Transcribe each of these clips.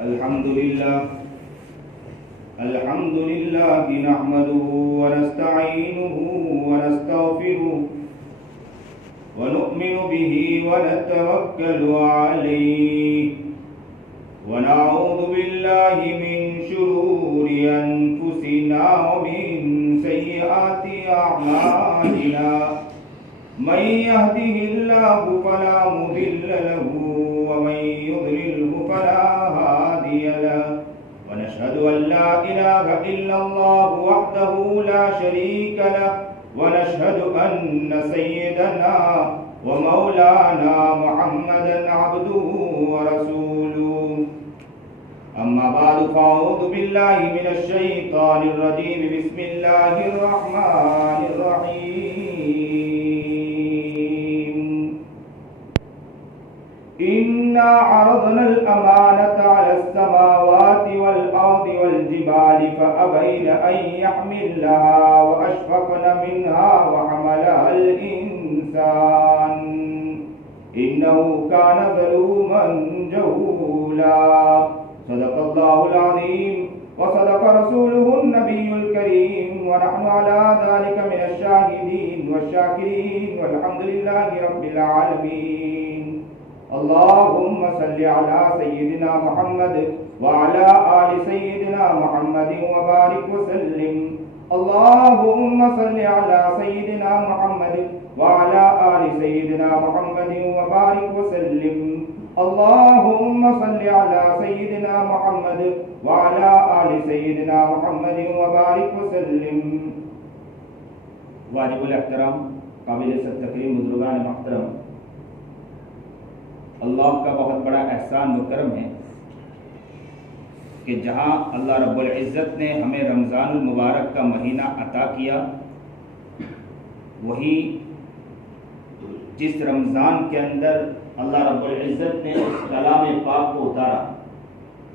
الحمد لله نحمده ونستعينه ونستغفره ونؤمن به ونتوكل عليه ونعوذ بالله من شرور أنفسنا ومن سيئات أعمالنا من يهده الله فلا مضل له ومن يضلله فلا هادي له ونشهد أن لا إله إلا الله وحده لا شريك له ونشهد أن سيدنا ومولانا محمدا عبده ورسوله أما بعد فأعوذ بالله من الشيطان الرجيم بسم الله الرحمن الرحيم إنا عرضنا الأمانة على السماوات والأرض والجبال فأبين أن يحملنها وأشفقن منها وحملها الإنسان إنه كان ظلوما جهولا صدق الله العظيم وصدق رسوله النبي الكريم ونحن على ذلك من الشاهدين والشاكرين والحمد لله رب العالمين اللهم صل على سيدنا محمد وعلى آل سيدنا محمد وبارك وسلم اللهم صل على سيدنا محمد وعلى آل سيدنا محمد وبارك وسلم اللهم صل على سيدنا محمد وعلى آل سيدنا محمد وبارك وسلم واجب الاحترام قابل تکریم بزرگان محترم، اللہ کا بہت بڑا احسان و کرم ہے کہ جہاں اللہ رب العزت نے ہمیں رمضان المبارک کا مہینہ عطا کیا، وہی جس رمضان کے اندر اللہ رب العزت نے اس کلام پاک کو اتارا،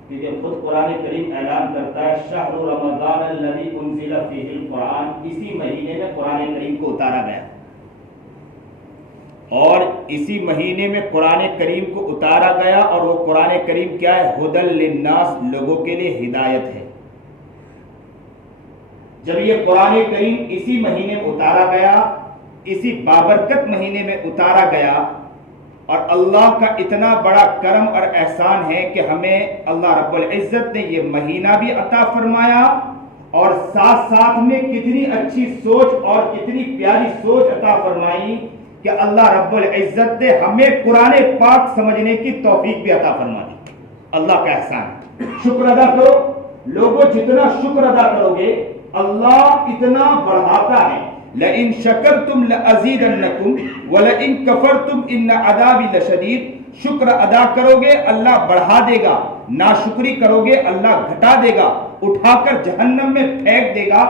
کیونکہ خود قرآن کریم اعلان کرتا ہے شہر رمضان الذی انزل فیہ القرآن، اسی مہینے میں قرآن کریم کو اتارا گیا، اور اسی مہینے میں قرآن کریم کو اتارا گیا، اور وہ قرآن کریم کیا ہے؟ ھدی للناس، لوگوں کے لیے ہدایت ہے۔ جب یہ قرآن کریم اسی مہینے میں اتارا گیا، اسی بابرکت مہینے میں اتارا گیا، اور اللہ کا اتنا بڑا کرم اور احسان ہے کہ ہمیں اللہ رب العزت نے یہ مہینہ بھی عطا فرمایا، اور ساتھ ساتھ میں کتنی اچھی سوچ اور کتنی پیاری سوچ عطا فرمائی کہ اللہ رب العزت نے ہمیں قرآن پاک سمجھنے کی توفیق بھی عطا فرما دی۔ اللہ کا احسان، شکر ادا کرو لوگوں، جتنا شکر ادا کرو گے اللہ اتنا بڑھاتا ہے۔ لئن شکرتم لازیدنکم ولئن کفرتم ان عذابی لشدید، شکر ادا کرو گے اللہ بڑھا دے گا، ناشکری کرو گے اللہ گھٹا دے گا، اٹھا کر جہنم میں پھینک دے گا۔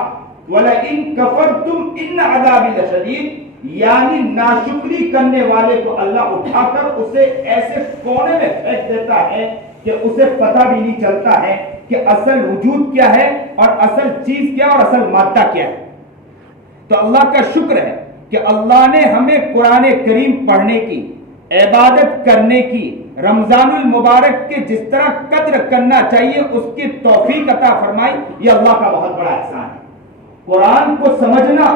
ولئن کفرتم ان عذابی لشدید، یعنی ناشکری کرنے والے کو اللہ اٹھا کر اسے ایسے کونے میں پھینک دیتا ہے کہ اسے پتہ بھی نہیں چلتا ہے کہ اصل وجود کیا ہے اور اصل چیز کیا اور اصل مادہ کیا ہے۔ تو اللہ کا شکر ہے کہ اللہ نے ہمیں قرآن کریم پڑھنے کی، عبادت کرنے کی، رمضان المبارک کے جس طرح قدر کرنا چاہیے اس کی توفیق عطا فرمائی۔ یہ اللہ کا بہت بڑا احسان ہے۔ قرآن کو سمجھنا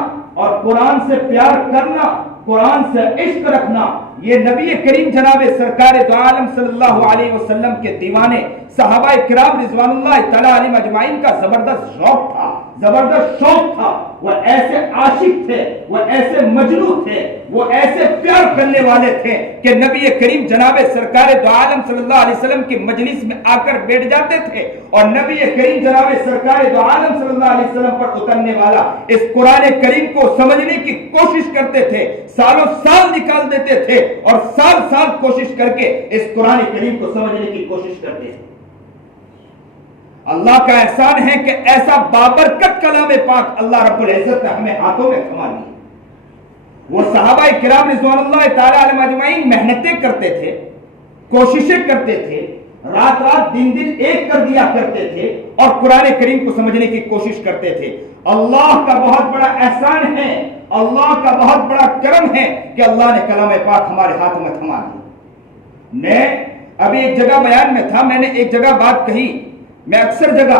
اور قرآن سے پیار کرنا، قرآن سے عشق رکھنا، یہ نبی کریم جناب سرکار دو عالم صلی اللہ علیہ وسلم کے دیوانے صحابہ کرام رضوان اللہ تعالی علیہم اجمعین کا زبردست شوق تھا، زبردست شوق تھا۔ وہ ایسے عاشق تھے، وہ ایسے مجنون تھے، وہ ایسے پیار کرنے والے تھے کہ نبی کریم جناب سرکار دو عالم صلی اللہ علیہ وسلم کی مجلس میں آ کر بیٹھ جاتے تھے، اور نبی کریم جناب سرکار دو عالم صلی اللہ علیہ وسلم پر اترنے والا اس قرآن کریم کو سمجھنے کی کوشش کرتے تھے، سالوں سال نکال دیتے تھے، اور سال سال کوشش کر کے اس قرآن کریم کو سمجھنے کی کوشش کرتے تھے۔ اللہ کا احسان ہے کہ ایسا بابرکت کلام پاک اللہ رب العزت نے ہمیں ہاتھوں میں تھما دیا۔ وہ صحابہ کرام رضوان اللہ تعالی علیہم اجمعین محنتیں کرتے تھے، کوششیں کرتے تھے، رات رات دن دن ایک کر دیا کرتے تھے، اور قرآن کریم کو سمجھنے کی کوشش کرتے تھے۔ اللہ کا بہت بڑا احسان ہے، اللہ کا بہت بڑا کرم ہے کہ اللہ نے کلام پاک ہمارے ہاتھوں میں تھما دیا۔ میں ابھی ایک جگہ بیان میں تھا، میں نے ایک جگہ بات کہی، میں اکثر جگہ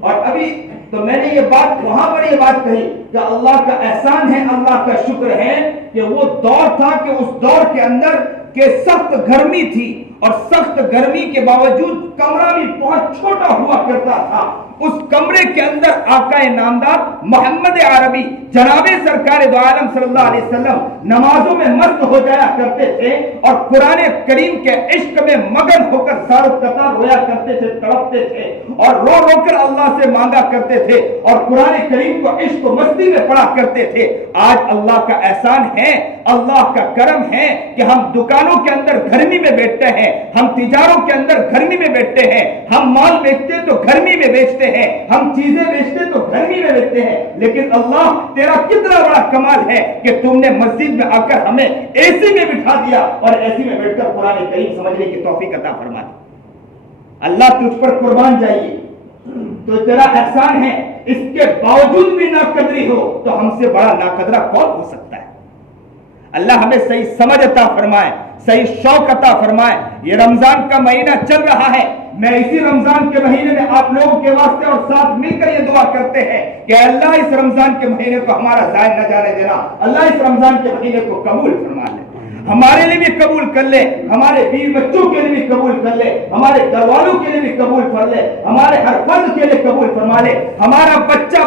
اور ابھی تو میں نے یہ بات وہاں پر یہ بات کہی کہ اللہ کا احسان ہے، اللہ کا شکر ہے کہ وہ دور تھا کہ اس دور کے اندر کہ سخت گرمی تھی، اور سخت گرمی کے باوجود کمرہ بھی بہت چھوٹا ہوا کرتا تھا۔ اس کمرے کے اندر آقا نامدار محمد عربی جناب سرکار دو عالم صلی اللہ علیہ وسلم نمازوں میں مست ہو جایا کرتے تھے اور قرآن کریم کے عشق میں مگن ہو کر سارو قطار رویا کرتے تھے، تڑپتے تھے اور رو رو کر اللہ سے مانگا کرتے تھے اور قرآن کریم کو عشق و مستی میں پڑھا کرتے تھے۔ آج اللہ کا احسان ہے، اللہ کا کرم ہے کہ ہم دکانوں کے اندر گرمی میں بیٹھتے ہیں، ہم تجاروں کے اندر گرمی میں بیٹھتے ہیں، ہم مال بیچتے تو گرمی میں بیچتے ہیں، ہم چیزیں بیچتے تو گرمی میں بیچتے ہیں، لیکن اللہ تیرا کتنا بڑا کمال ہے کہ تم نے مسجد میں آ کر ہمیں اے سی میں بٹھا دیا اور اے سی میں بیٹھ کر قرآن کریم سمجھنے کی توفیق عطا فرما دی۔ اللہ تجھ پر قربان جائیے، تو تیرا احسان ہے، اس کے باوجود بھی ناقدری ہو تو ہم سے بڑا ناقدرہ کون ہو سکتا ہے؟ اللہ ہمیں صحیح سمجھ عطا فرمائے، صحیح شوق عطا فرمائے۔ یہ رمضان کا مہینہ چل رہا ہے، میں اسی رمضان کے مہینے میں آپ لوگوں کے واسطے اور ساتھ مل کر یہ دعا کرتے ہیں کہ اللہ اس رمضان کے مہینے کو ہمارا ضائع نہ جانے دینا، اللہ اس رمضان کے مہینے کو قبول فرما لے، ہمارے لیے بھی قبول کر لے، ہمارے بیوی بچوں کے لیے بھی قبول کر لے، ہمارے گھر والوں کے لیے بھی قبول کر لے، ہمارے ہر فرد کے لیے قبول فرما لے، ہمارا بچہ،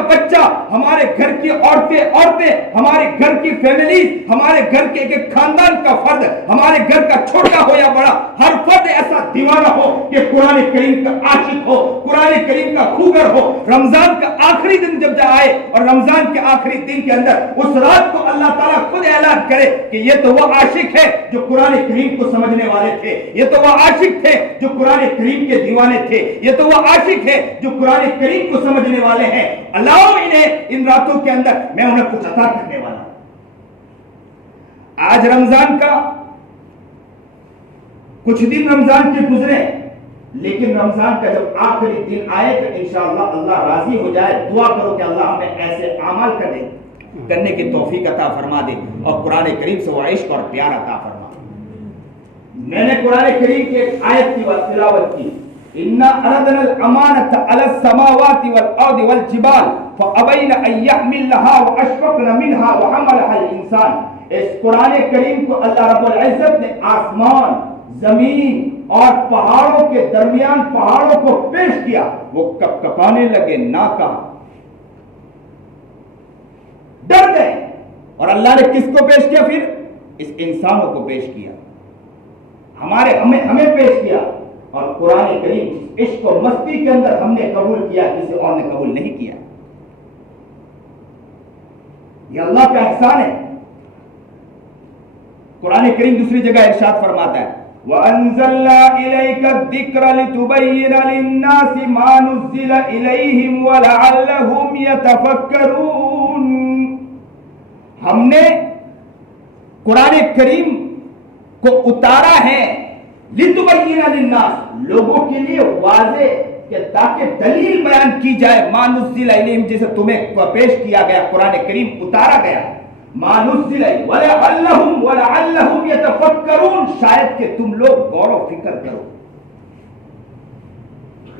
ہمارے گھر کی عورتیں، ہمارے گھر کی فیملیز، ہمارے گھر کے ایک خاندان کا فرد، ہمارے گھر کا چھوٹا ہو یا بڑا، ہر فرد ایسا دیوانہ ہو کہ قرآن کریم کا عاشق ہو، قرآن کریم کا خوگر ہو۔ رمضان کا آخری دن جب آئے اور رمضان کے آخری دن کے اندر اس رات کو اللہ تعالیٰ خود اعلان کرے کہ یہ تو وہ عاشق ہے جو قرآن کریم کو سمجھنے والے تھے، یہ تو وہ عاشق تھے جو قرآن کریم کے دیوانے تھے، یہ تو وہ عاشق ہے جو قرآن کریم کو سمجھنے والے ہیں، اللہ انہیں ان راتوں کے اندر میں انہیں کچھ عطا کرنے والا ہوں۔ آج رمضان کا کچھ دن رمضان کے گزرے، لیکن رمضان کا جب آخری دن آئے تو انشاءاللہ اللہ راضی ہو جائے۔ دعا کرو کہ اللہ ہمیں ایسے اعمال کرنے کی توفیق عطا فرما دے اور قرآن کریم سے وہ عشق اور پیار عطا فرما۔ میں نے قرآن کریم کی ایک آیت کی تلاوت کی، اِنَّا أَرَدْنَا الْأَمَانَةَ عَلَى السَّمَاوَاتِ وَالْأَرْضِ وَالْجِبَالِ فَأَبَيْنَ أَن يَحْمِلْنَهَا وَأَشْفَقْنَ مِنْهَا وَحَمَلَهَا الْإِنسَانُ۔ اس قرآن کریم کو اللہ رب العزت نے آسمان، زمین اور پہاڑوں کے درمیان پہاڑوں کو پیش کیا، وہ کپ کپانے لگے، نہ کہا، ڈر گئے، اور اللہ نے کس کو پیش کیا؟ پھر اس انسانوں کو پیش کیا، ہمیں پیش کیا، اور قرآن کریم عشق و مستی کے اندر ہم نے قبول کیا، کسی اور نے قبول نہیں کیا۔ یہ اللہ کا احسان ہے۔ قرآن کریم دوسری جگہ ارشاد فرماتا ہے، وَأَنزَلْنَا إِلَيْكَ الذِّكْرَ لِتُبَيِّنَ لِلنَّاسِ مَا نُزِّلَ إِلَيْهِمْ وَلَعَلَّهُمْ يَتَفَكَّرُونَ۔ ہم نے قرآن کریم کو اتارا ہے لِتُبَيِّنَ لِلنَّاسِ، لوگوں کے لیے واضح کہ تاکہ دلیل بیان کی جائے، مَا نُزِّلَ إِلَيْهِمْ، جسے تمہیں پیش کیا گیا، قرآن کریم اتارا گیا، مَا نُزِّلَ وَلَعَلَّهُمْ يَتَفَكَّرُونَ، شاید کہ تم لوگ غور و فکر کرو۔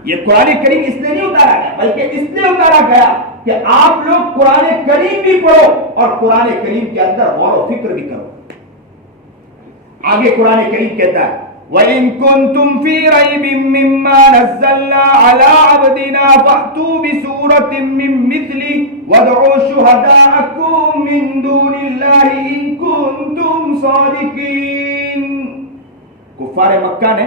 یہ قرآن کریم اس لیے نہیں اتارا گیا، بلکہ اس لیے اتارا گیا کہ آپ لوگ قرآن کریم بھی پڑھو اور قرآن کریم کے اندر غور و فکر بھی کرو۔ آگے قرآن کریم کہتا ہے، وَإِن كُنتُمْ فِي رَيْبٍ مِّمَّا نَزَّلْنَا عَلَىٰ عَبْدِنَا فَأْتُوا بِسُورَةٍ مِّن مِّثْلِهِ وَادْعُوا شُهَدَاءَكُم مِّن دُونِ اللَّهِ إِن كُنتُمْ صَادِقِينَ۔ کفار مکہ نے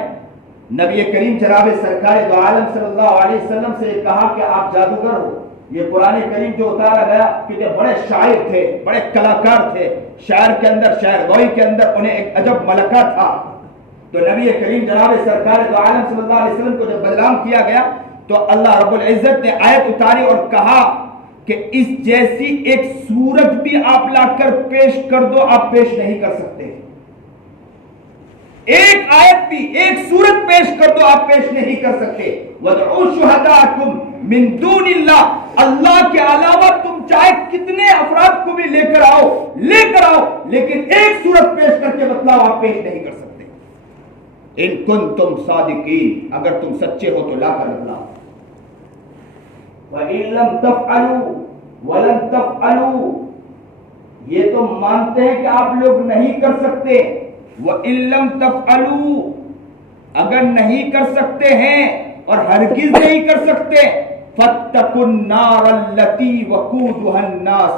نبی کریم جناب سرکار دو عالم صلی اللہ علیہ وسلم سے کہا کہ آپ جادوگر ہو۔ یہ قرآن کریم جو اتارا گیا، کیونکہ بڑے شاعر تھے، بڑے کلاکار تھے، شاعر کے اندر، شاعر گوئی کے اندر انہیں ایک عجب ملکہ تھا۔ تو نبی کریم جناب سرکار دو عالم صلی اللہ علیہ وسلم کو جب بدنام کیا گیا تو اللہ رب العزت نے آیت اتاری اور کہا کہ اس جیسی ایک صورت بھی آپ لا کر پیش کر دو، آپ پیش نہیں کر سکتے۔ ایک آیت بھی، ایک صورت پیش کر دو، آپ پیش نہیں کر سکتے۔ وَادْعُوا شُهَدَاءَكُم مِّن دُونِ اللَّهِ، اللہ کے علاوہ تم چاہے کتنے افراد کو بھی لے کر آؤ، لیکن ایک صورت پیش کر کے بتلاؤ، آپ پیش نہیں کر سکتے۔ ان کنتم صادقین، اگر تم سچے ہو تو لا کر بتلاؤ۔ وَإِن لَّمْ تَفْعَلُوا وَلَن تَفْعَلُوا، یہ تو مانتے ہیں کہ آپ لوگ نہیں کر سکتے۔ وَإِن لَّمْ تَفْعَلُوا، اگر نہیں کر سکتے ہیں اور ہرگز نہیں کر سکتے، فَاتَّقُوا النَّارَ الَّتِي وَقُودُهَا النَّاسُ،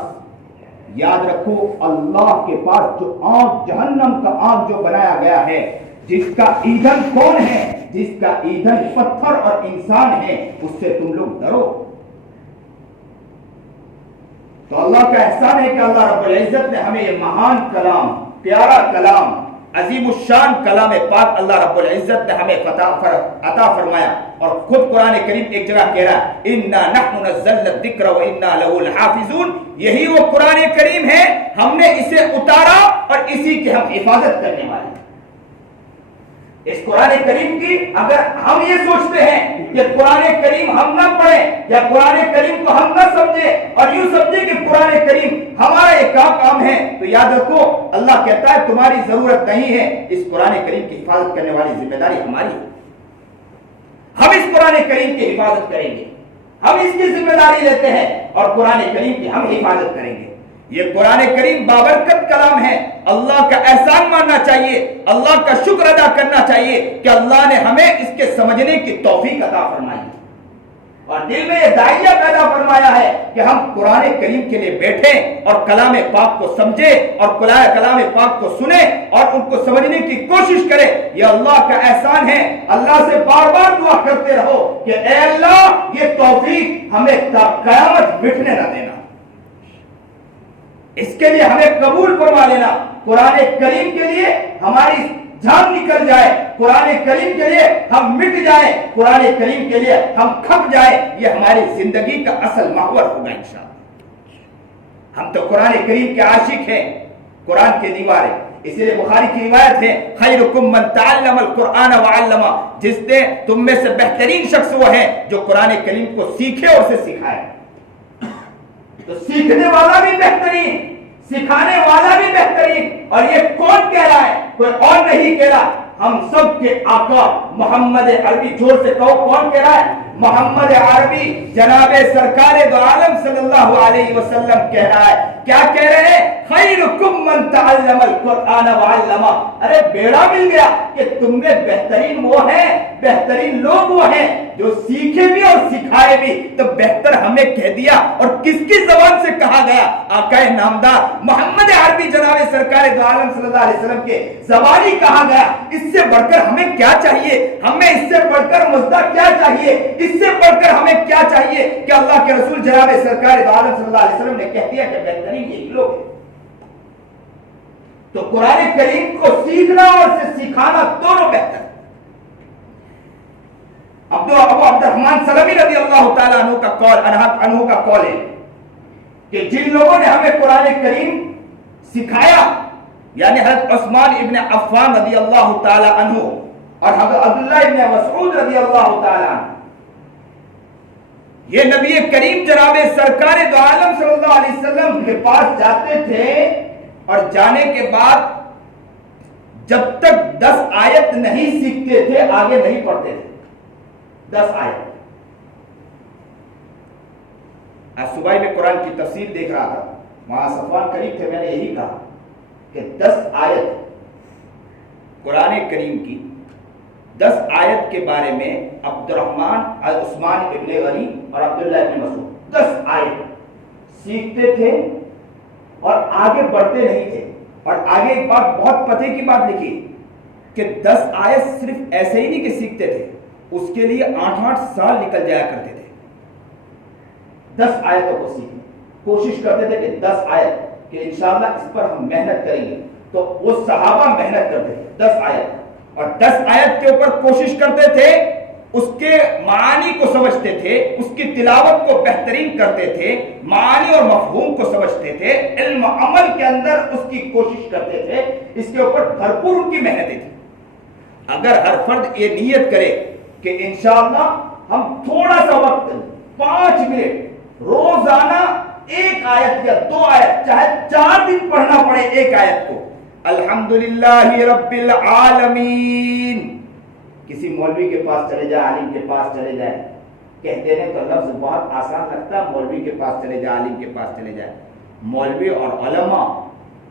یاد رکھو اللہ کے پاس جو آگ، جہنم کا آگ جو بنایا گیا ہے، جس کا ایندھن کون ہے؟ جس کا ایندھن پتھر اور انسان ہے، اس سے تم لوگ ڈرو۔ تو اللہ کا احسان ہے کہ اللہ رب العزت نے ہمیں یہ مہان کلام، پیارا کلام، عظیم الشان کلام پاک اللہ رب العزت نے ہمیں عطا فرمایا۔ اور خود قرآن کریم ایک جگہ کہہ رہا ہے اِنَّا نَحْنُ نَزَّلْنَا الذِّكْرَ وَإِنَّا لَهُ لَحَافِظُونَ، یہی وہ قرآن کریم ہے، ہم نے اسے اتارا اور اسی کی ہم حفاظت کرنے والے ہیں۔ اس قرآن کریم کی اگر ہم یہ سوچتے ہیں کہ قرآن کریم ہم نہ پڑھیں یا قرآن کریم کو ہم نہ سمجھیں اور یوں سمجھیں کہ قرآن کریم ہمارا ایک کام ہے، تو یاد رکھو اللہ کہتا ہے تمہاری ضرورت نہیں ہے، اس قرآن کریم کی حفاظت کرنے والی ذمہ داری ہماری ہے۔ ہم اس قرآن کریم کی حفاظت کریں گے، ہم اس کی ذمہ داری لیتے ہیں اور قرآن کریم کی ہم حفاظت کریں گے۔ یہ قرآن کریم بابرکت کلام ہے، اللہ کا احسان ماننا چاہیے، اللہ کا شکر ادا کرنا چاہیے کہ اللہ نے ہمیں اس کے سمجھنے کی توفیق عطا فرمائی اور دل میں یہ داعیہ پیدا فرمایا ہے کہ ہم قرآن کریم کے لیے بیٹھیں اور کلام پاک کو سمجھیں اور کلام پاک کو سنیں اور ان کو سمجھنے کی کوشش کریں۔ یہ اللہ کا احسان ہے، اللہ سے بار بار دعا کرتے رہو کہ اے اللہ یہ توفیق ہمیں تا قیامت مٹنے نہ دینا، اس کے لیے ہمیں قبول فرما لینا۔ قرآن کریم کے لیے ہماری جان نکل جائے، قرآن کریم کے لیے ہم مٹ جائیں، قرآن کریم کے لیے ہم کھپ جائیں، یہ ہماری زندگی کا اصل محور ہوگا انشاءاللہ۔ ہم تو قرآن کریم کے عاشق ہیں، قرآن کے دیوار ہیں، اسی لیے بخاری کی روایت ہے خیرکم من تعلم القرآن وعلمہ، جس نے تم میں سے بہترین شخص وہ ہے جو قرآن کریم کو سیکھے اور اسے سکھائے۔ تو سیکھنے والا بھی بہترین، سکھانے والا بھی بہترین، اور یہ کون کہہ رہا ہے؟ کوئی اور نہیں کہہ رہا، ہم سب کے آقا محمد عربی، زور سے کہو کون کہہ رہا ہے؟ محمد عربی جناب سرکار دو عالم صلی اللہ علیہ وسلم کہہ رہا ہے۔ کیا کہہ رہے ہیں؟ خیرکم من تعلم القرآن وعلمہ، ارے بیڑا مل گیا کہ تم میں بہترین وہ ہیں، بہترین لوگ وہ ہیں جو سیکھے بھی اور سکھائے بھی۔ تو بہتر ہمیں کہہ دیا، اور کس کی زبان سے کہا گیا؟ آقا نامدار محمد عربی جناب سرکار دو عالم صلی اللہ علیہ وسلم کے زبانی کہا گیا۔ اس سے بڑھ کر ہمیں کیا چاہیے؟ ہمیں اس سے بڑھ کر مزدہ کیا چاہیے؟ اس سے بڑھ کر ہمیں کیا چاہیے کہ اللہ کے رسول جناب سرکار دو عالم صلی اللہ علیہ وسلم نے کہہ دیا کہ بہترین یہی لوگ ہیں۔ تو قرآن کریم کو سیکھنا اور اسے سکھانا دونوں بہتر۔ ابو عبد الرحمن سلمی رضی اللہ تعالیٰ عنہ کا قول ہے کہ جن لوگوں نے ہمیں قرآن کریم سکھایا، یعنی حضرت عثمان ابن عفان رضی اللہ تعالیٰ عنہ اور حضرت عبداللہ ابن مسعود رضی اللہ تعالیٰ عنہ، یہ نبی کریم جناب سرکار دو عالم صلی اللہ علیہ وسلم کے پاس جاتے تھے اور جانے کے بعد جب تک 10 آیت نہیں سیکھتے تھے آگے نہیں پڑھتے تھے۔ 10 آیت۔ آج صبح میں قرآن کی تفسیر دیکھ رہا تھا، وہاں صفوان قریب تھے، میں نے یہی کہا کہ 10 آیت قرآن کریم کی، 10 آیت کے بارے میں عبد الرحمن عثمان ابن غنی اور عبداللہ ابن مسعود 10 آیت سیکھتے تھے اور آگے بڑھتے نہیں تھے۔ اور آگے ایک بات بہت پتے کی بات لکھی کہ 10 آیت صرف ایسے ہی نہیں کہ سیکھتے تھے، اس کے لیے 8-8 سال نکل جایا کرتے تھے 10 آیتوں کو سیکھنے۔ کوشش کرتے تھے کہ 10 آیت کہ انشاءاللہ اس پر ہم محنت کریں گے، تو وہ صحابہ محنت کرتے تھے 10 آیت، اور 10 آیت کے اوپر کوشش کرتے تھے، اس کے معانی کو سمجھتے تھے، اس کی تلاوت کو بہترین کرتے تھے، معانی اور مفہوم کو سمجھتے تھے، علم عمل کے اندر اس کی کوشش کرتے تھے، اس کے اوپر بھرپور ان کی محنتیں تھیں۔ اگر ہر فرد یہ نیت کرے کہ انشاءاللہ ہم تھوڑا سا وقت 5 منٹ روزانہ 1 آیت یا 2 آیت، چاہے 4 دن پڑھنا پڑے 1 آیت کو، الحمدللہ رب العالمین کسی مولوی کے پاس چلے جائے، عالم کے پاس چلے جائے، کہتے ہیں تو لفظ بہت آسان لگتا ہے، مولوی کے پاس چلے جائے، عالم کے پاس چلے جائے. مولوی اور علماء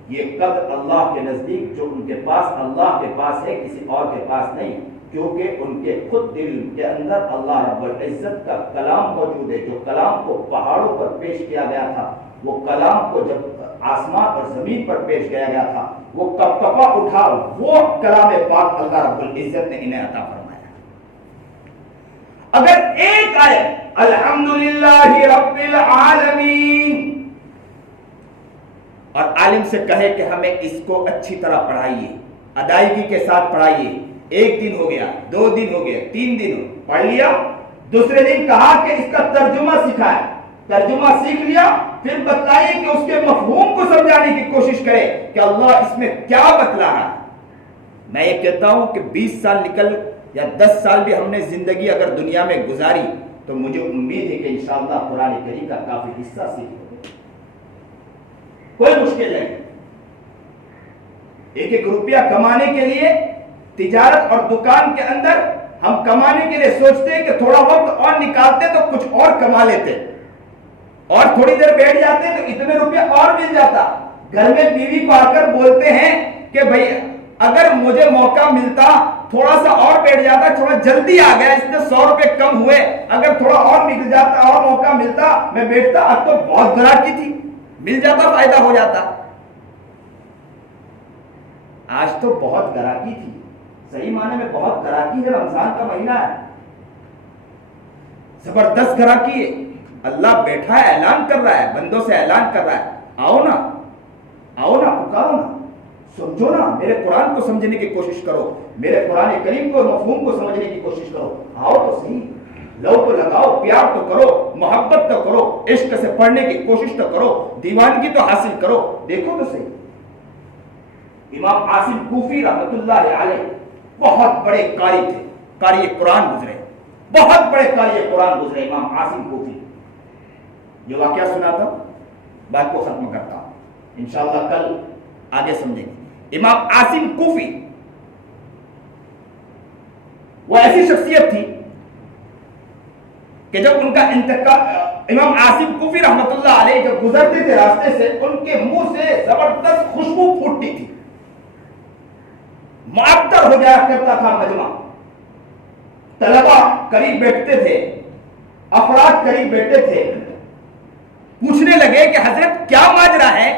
یہ قدر اللہ کے نزدیک جو ان کے پاس اللہ کے پاس ہے، کسی اور کے پاس نہیں، کیونکہ ان کے خود دل کے اندر اللہ رب العزت کا کلام موجود ہے. جو کلام کو پہاڑوں پر پیش کیا گیا تھا، وہ کلام کو جب آسمان اور زمین پر پیش کیا گیا تھا، وہ کپ کپا اٹھا، وہ کلام پاک اللہ رب العزت نے انہیں عطا فرمایا. اگر ایک آئے الحمدللہ رب العالمین اور عالم سے کہے کہ ہمیں اس کو اچھی طرح پڑھائیے، ادائیگی کے ساتھ پڑھائیے، ایک دن ہو گیا، 2 دن ہو گیا، 3 دن پڑھ لیا، دوسرے دن کہا کہ اس کا ترجمہ سکھائے، ترجمہ سیکھ لیا، پھر بتلائیے کہ اس کے مفہوم کو سمجھانے کی کوشش کرے کہ اللہ اس میں کیا بتلا رہا ہے. میں یہ کہتا ہوں کہ 20 سال نکل یا 10 سال بھی ہم نے زندگی اگر دنیا میں گزاری تو مجھے امید ہے کہ انشاءاللہ قرآن کریم کا کافی حصہ سیکھ لیں گے. کوئی مشکل نہیں. ایک ایک روپیہ کمانے کے لیے تجارت اور دکان کے اندر ہم کمانے کے لیے سوچتے ہیں کہ تھوڑا وقت اور نکالتے تو کچھ اور کما لیتے، اور تھوڑی دیر بیٹھ جاتے تو اتنے روپیہ اور مل جاتا. گھر میں بیوی کو آ کر بولتے ہیں کہ بھائی اگر مجھے موقع ملتا تھوڑا سا اور بیٹھ جاتا، تھوڑا جلدی آ گیا، اس میں 100 روپے کم ہوئے، اگر تھوڑا اور نکل جاتا اور موقع ملتا میں بیٹھتا. اب تو بہت گراہکی تھی، مل جاتا، فائدہ ہو جاتا. آج تو بہت گراہکی تھی، صحیح معنی میں بہت گراہکی ہے. رمضان کا مہینہ ہے، زبردست گراہکی ہے. اللہ بیٹھا ہے، اعلان کر رہا ہے، بندوں سے اعلان کر رہا ہے، آؤ نا، آؤ نا، پکارو نا، سمجھو نا، میرے قرآن کو سمجھنے کی کوشش کرو، میرے قرآن کریم کو مفہوم کو سمجھنے کی کوشش کرو. آؤ تو صحیح، لو تو لگاؤ، پیار تو کرو، محبت تو کرو، عشق سے پڑھنے کی کوشش تو کرو، دیوانگی تو حاصل کرو. دیکھو تو صحیح. امام عاصم کوفی رحمت اللہ علیہ بہت بڑے قاری تھے، قاری قرآن گزرے، بہت بڑے قاری قرآن گزرے امام عاصم کوفی. یہ واقعہ سناتا ہوں، بات کو ختم کرتا ہوں، انشاءاللہ کل آگے سمجھیں گے. امام عاصم کوفی وہ ایسی شخصیت تھی کہ جب ان کا انتقال، امام عاصم کوفی رحمت اللہ علیہ جب گزرتے تھے راستے سے، ان کے منہ سے زبردست خوشبو پھوٹتی تھی، معطر ہو جایا کرتا تھا مجمع. طلبہ قریب بیٹھتے تھے، افراد قریب بیٹھتے تھے، پوچھنے لگے کہ حضرت کیا ماجرا ہے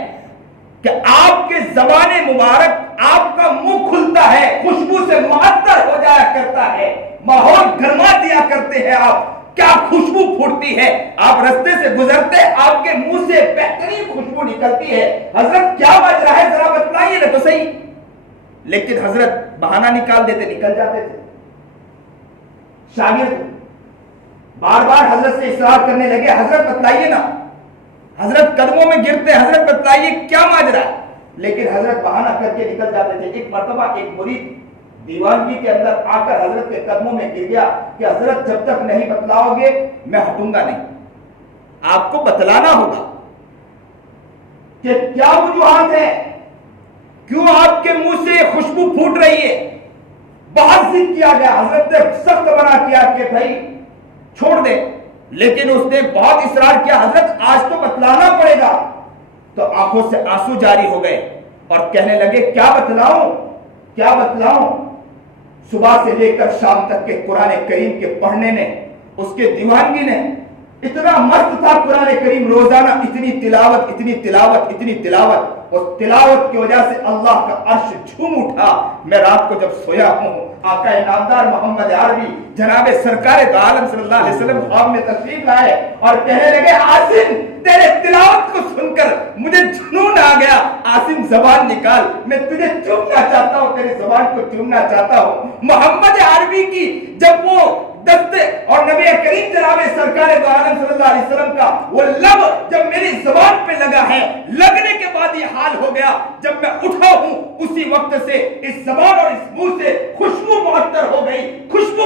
کہ آپ کے زبان مبارک، آپ کا منہ کھلتا ہے، خوشبو سے معطر ہو جایا کرتا ہے، ماحول گرما دیا کرتے ہیں آپ، کیا خوشبو پھوٹتی ہے، آپ رستے سے گزرتے آپ کے منہ سے بہترین خوشبو نکلتی ہے، حضرت کیا ماجرا ہے ذرا بتلائیے نا تو صحیح. لیکن حضرت بہانہ نکال دیتے، نکل جاتے تھے. شاگرد بار بار حضرت سے اصرار کرنے لگے، حضرت بتلائیے نا، حضرت قدموں میں گرتے، حضرت بتلائیے کیا ماجرا ہے، لیکن حضرت بہانہ کر کے نکل جاتے تھے. ایک مرتبہ ایک مرید دیوانگی کے اندر آ کر حضرت کے قدموں میں گر گیا کہ حضرت جب تک نہیں بتلاؤ گے میں ہٹوں گا نہیں، آپ کو بتلانا ہوگا کہ کیا وجوہات ہے، کیوں آپ کے منہ سے خوشبو پھوٹ رہی ہے. بہت ضد کیا گیا، حضرت نے سخت منع کیا کہ بھائی چھوڑ دے، لیکن اس نے بہت اصرار کیا، حضرت آج تو بتلانا پڑے گا. تو آنکھوں سے آنسو جاری ہو گئے اور کہنے لگے کیا بتلاؤں، کیا بتلاؤں. صبح سے لے کر شام تک کے قرآن کریم کے پڑھنے نے، اس کے دیوانگی نے اتنا مست تھا. قرآن کریم روزانہ اتنی تلاوت، اتنی تلاوت، اتنی تلاوت، اس تلاوت کی وجہ سے اللہ کا عرش جھوم اٹھا. میں رات کو جب سویا ہوں، آقا نامدار محمد عربی جناب سرکار دو عالم صلی اللہ علیہ وسلم خواب میں تشریف لائے اور کہنے لگے عاصم تیرے تلاوت کو سن کر مجھے جنون آ گیا، عاصم زبان نکال، میں تجھے چومنا چاہتا ہوں، تیری زبان کو چومنا چاہتا ہوں. محمد عربی کی جب وہ دستے اور نبی کریم جناب سرکار دو عالم صلی اللہ علیہ وسلم کا وہ لب جب میری زبان پہ لگا ہے، لگنے کے بعد یہ حال ہو گیا، جب میں اٹھا ہوں اسی وقت سے اس زبان اور اس منہ سے خوشبو معطر ہو گئی، خوشبو